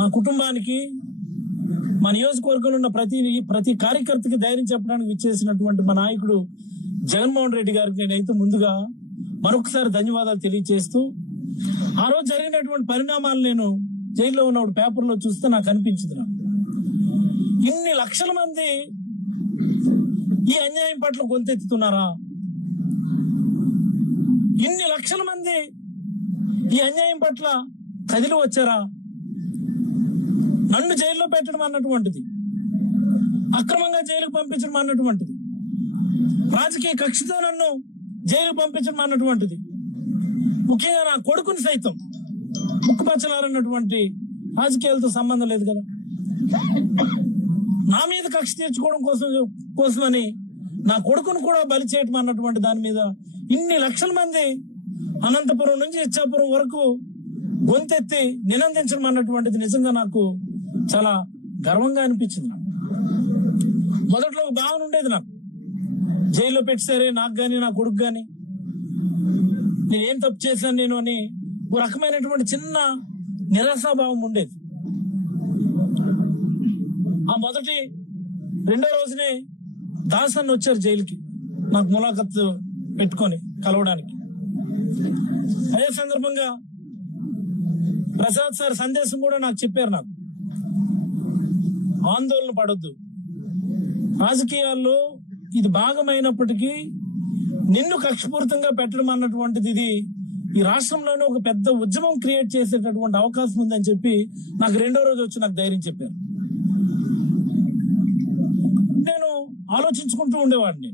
మా కుటుంబానికి, మా నియోజకవర్గంలో ఉన్న ప్రతి కార్యకర్తకి ధైర్యం చెప్పడానికి విచ్చేసినటువంటి మా నాయకుడు జగన్మోహన్ రెడ్డి గారికి నేనైతే ముందుగా మరొకసారి ధన్యవాదాలు తెలియజేస్తూ, ఆ రోజు జరిగినటువంటి పరిణామాలు నేను జైల్లో ఉన్నప్పుడు పేపర్లో చూస్తే నాకు అనిపించింది, ఇన్ని లక్షల మంది ఈ అన్యాయం పట్ల గొంతెత్తుతున్నారా? ఇన్ని లక్షల మంది ఈ అన్యాయం పట్ల కదిలి వచ్చారా? నన్ను జైల్లో పెట్టడం అన్నటువంటిది, అక్రమంగా జైలుకు పంపించడం అన్నటువంటిది, రాజకీయ కక్షతో నన్ను జైలుకు పంపించడం అన్నటువంటిది, ముఖ్యంగా నా కొడుకుని సైతం ముక్కుపచ్చలారన్నటువంటి రాజకీయాలతో సంబంధం లేదు కదా. నా మీద కక్ష తీర్చుకోవడం కోసమని నా కొడుకును కూడా బలి చేయటం అన్నటువంటి దాని మీద ఇన్ని లక్షల మంది అనంతపురం నుంచి ఇచ్చాపురం వరకు గొంతెత్తి నినందించడం అన్నటువంటిది నిజంగా నాకు చాలా గర్వంగా అనిపించింది. మొదట్లో ఒక భావన ఉండేది, నాకు జైల్లో పెట్టారే నాకు గాని నా కొడుకు గాని, నేనేం తప్పు చేశాను నేను అని ఒక రకమైనటువంటి చిన్న నిరాశాభావం ఉండేది. ఆ రెండో రోజునే దాసన్ వచ్చారు జైలుకి నాకు ములాఖత్ పెట్టుకొని కలవడానికి. అదే సందర్భంగా ప్రసాద్ సార్ సందేశం కూడా నాకు చెప్పారు, నాకు ఆందోళన పడొద్దు, రాజకీయాల్లో ఇది భాగమైనప్పటికీ నిన్ను కక్షపూరితంగా పెట్టడం అన్నటువంటిది ఇది ఈ రాష్ట్రంలోనే ఒక పెద్ద ఉద్యమం క్రియేట్ చేసేటటువంటి అవకాశం ఉందని చెప్పి నాకు రెండో రోజు వచ్చి నాకు ధైర్యం చెప్పారు. నేను ఆలోచించుకుంటూ ఉండేవాడిని,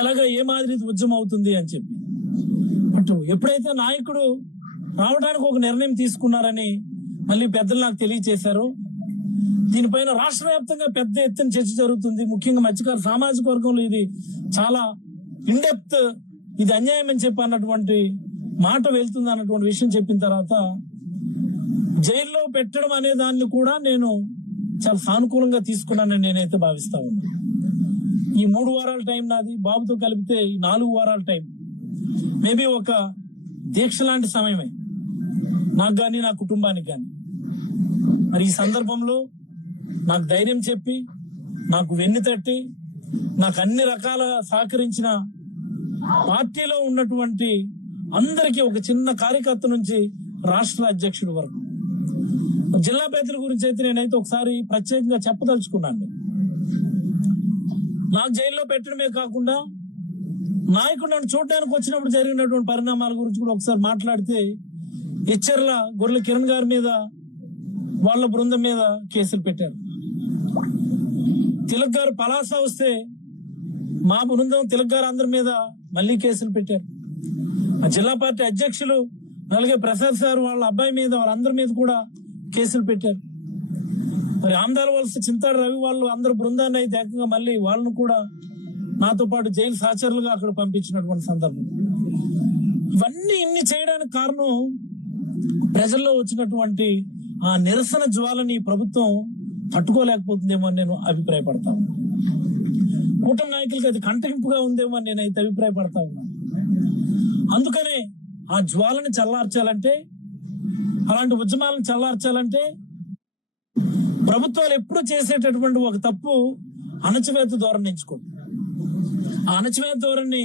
ఎలాగా ఏ మాదిరి ఉద్యమం అవుతుంది అని చెప్పి. బట్ ఎప్పుడైతే నాయకుడు రావడానికి ఒక నిర్ణయం తీసుకున్నారని మళ్ళీ పెద్దలు నాకు తెలియచేశారు, దీనిపైన రాష్ట్ర వ్యాప్తంగా పెద్ద ఎత్తున చర్చ జరుగుతుంది. ముఖ్యంగా మత్స్యకార సామాజిక వర్గంలో ఇది చాలా ఇన్డెప్త్, ఇది అన్యాయం అని చెప్పి అన్నటువంటి మాట వెళ్తుంది అన్నటువంటి విషయం చెప్పిన తర్వాత జైల్లో పెట్టడం అనే దాన్ని కూడా నేను చాలా సానుకూలంగా తీసుకున్నానని నేనైతే భావిస్తా ఉన్నాను. ఈ 3 వారాల టైం నాది, బాబుతో కలిపితే 4 వారాల టైం, మేబీ ఒక దీక్ష లాంటి సమయమే నాకు కానీ నా కుటుంబానికి కానీ. మరి ఈ సందర్భంలో నాకు ధైర్యం చెప్పి, నాకు వెన్ను తట్టి, నాకు అన్ని రకాల సహకరించిన పార్టీలో ఉన్నటువంటి అందరికీ, ఒక చిన్న కార్యకర్త నుంచి రాష్ట్ర అధ్యక్షుడి వరకు, జిల్లా పెద్దల గురించి అయితే నేనైతే ఒకసారి ప్రత్యేకంగా చెప్పదలుచుకున్నాను. నాకు జైల్లో పెట్టడమే కాకుండా నాయకుడు నన్ను చూడడానికి వచ్చినప్పుడు జరిగినటువంటి పరిణామాల గురించి కూడా ఒకసారి మాట్లాడితే, ఎచ్చెర్ల గొర్రెల కిరణ్ గారి మీద, వాళ్ళ బృందం మీద కేసులు పెట్టారు. తిలక్ గారు పలాస వస్తే మా బృందం తిలక్ గారు అందరి మీద మళ్ళీ కేసులు పెట్టారు. ఆ జిల్లా పార్టీ అధ్యక్షులు అలాగే ప్రసాద్ సార్ వాళ్ళ అబ్బాయి మీద, వాళ్ళందరి మీద కూడా కేసులు పెట్టారు. మరి ఆంధ్ర వలస చింతాడు రవి వాళ్ళు అందరు బృందాన్ని అయితే ఏకంగా మళ్ళీ వాళ్ళను కూడా నాతో పాటు జైలు సహచరులుగా అక్కడ పంపించినటువంటి సందర్భం. ఇవన్నీ ఇన్ని చేయడానికి కారణం ప్రజల్లో వచ్చినటువంటి ఆ నిరసన జ్వాలని ప్రభుత్వం తట్టుకోలేకపోతుందేమో అని నేను అభిప్రాయపడతాను. కూటమి నాయకులకి అది కంటగింపుగా ఉందేమో అని నేనైతే అభిప్రాయపడతా ఉన్నాను. అందుకనే ఆ జ్వాలని చల్లార్చాలంటే, అలాంటి ఉద్యమాలను చల్లార్చాలంటే ప్రభుత్వాలు ఎప్పుడు చేసేటటువంటి ఒక తప్పు అణచివేత ధోరణి ఎంచుకోండి. ఆ అణచివేత ధోరణి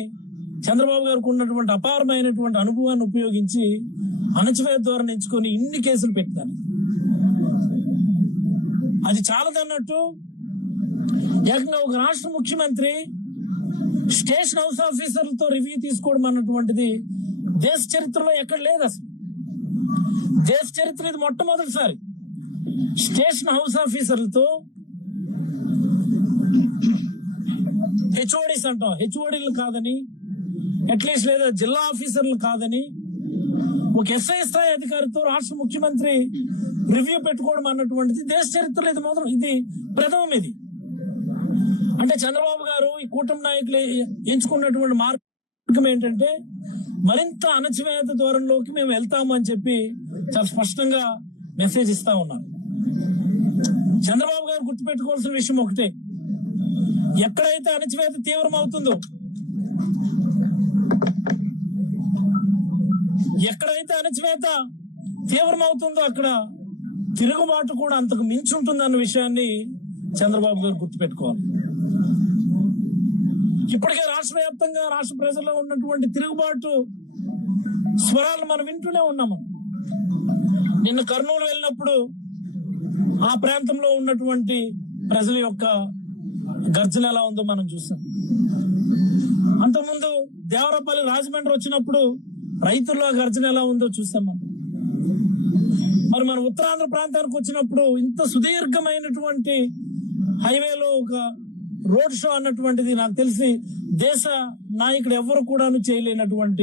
చంద్రబాబు గారికి ఉన్నటువంటి అపారమైనటువంటి అనుభవాన్ని ఉపయోగించి అణచివేత ధోరణి ఎంచుకొని ఇన్ని కేసులు పెట్టినారు. అది చాలదన్నట్టు ఏకంగా ఒక రాష్ట్ర ముఖ్యమంత్రి స్టేషన్ హౌస్ ఆఫీసర్లతో రివ్యూ తీసుకోవడం అన్నటువంటిది దేశ చరిత్రలో ఎక్కడ లేదు. అసలు దేశ చరిత్ర ఇది మొట్టమొదటిసారి స్టేషన్ హౌస్ ఆఫీసర్లతో, హెచ్ఓడీస్ అంటాం, హెచ్ఓడీలు కాదని, అట్లీస్ట్ లేదా జిల్లా ఆఫీసర్లు కాదని, ఒక ఎస్ఐ స్థాయి అధికారితో రాష్ట్ర ముఖ్యమంత్రి రివ్యూ పెట్టుకోవడం అన్నటువంటిది దేశ చరిత్రలో ఇది ప్రథమం. ఇది అంటే చంద్రబాబు గారు ఈ కూటమి నాయకులు ఎంచుకున్నటువంటి మార్గం ఏంటంటే మరింత అణచివేత ధోరణిలోకి మేము వెళ్తాము అని చెప్పి చాలా స్పష్టంగా మెసేజ్ ఇస్తా ఉన్నారు. చంద్రబాబు గారు గుర్తుపెట్టుకోవాల్సిన విషయం ఒకటే, ఎక్కడైతే అణచివేత తీవ్రం అవుతుందో, ఎక్కడైతే అణచివేత తీవ్రం అవుతుందో అక్కడ తిరుగుబాటు కూడా అంతకు మించి ఉంటుందన్న విషయాన్ని చంద్రబాబు గారు గుర్తుపెట్టుకోవాలి. ఇప్పటికే రాష్ట్ర వ్యాప్తంగా రాష్ట్ర ప్రజల్లో ఉన్నటువంటి తిరుగుబాటు స్వరాలు మనం వింటూనే ఉన్నాము. నిన్న కర్నూలు వెళ్ళినప్పుడు ఆ ప్రాంతంలో ఉన్నటువంటి ప్రజల యొక్క గర్జన ఎలా ఉందో మనం చూసాం. అంతకుముందు దేవరపల్లి రాజమండ్రి వచ్చినప్పుడు రైతుల్లో గర్జన ఎలా ఉందో చూసాం మనం. మరి మన ఉత్తరాంధ్ర ప్రాంతానికి వచ్చినప్పుడు ఇంత సుదీర్ఘమైనటువంటి హైవేలో ఒక రోడ్ షో అన్నటువంటిది నాకు తెలిసి దేశ నాయకుడు ఎవరు కూడాను చేయలేనటువంటి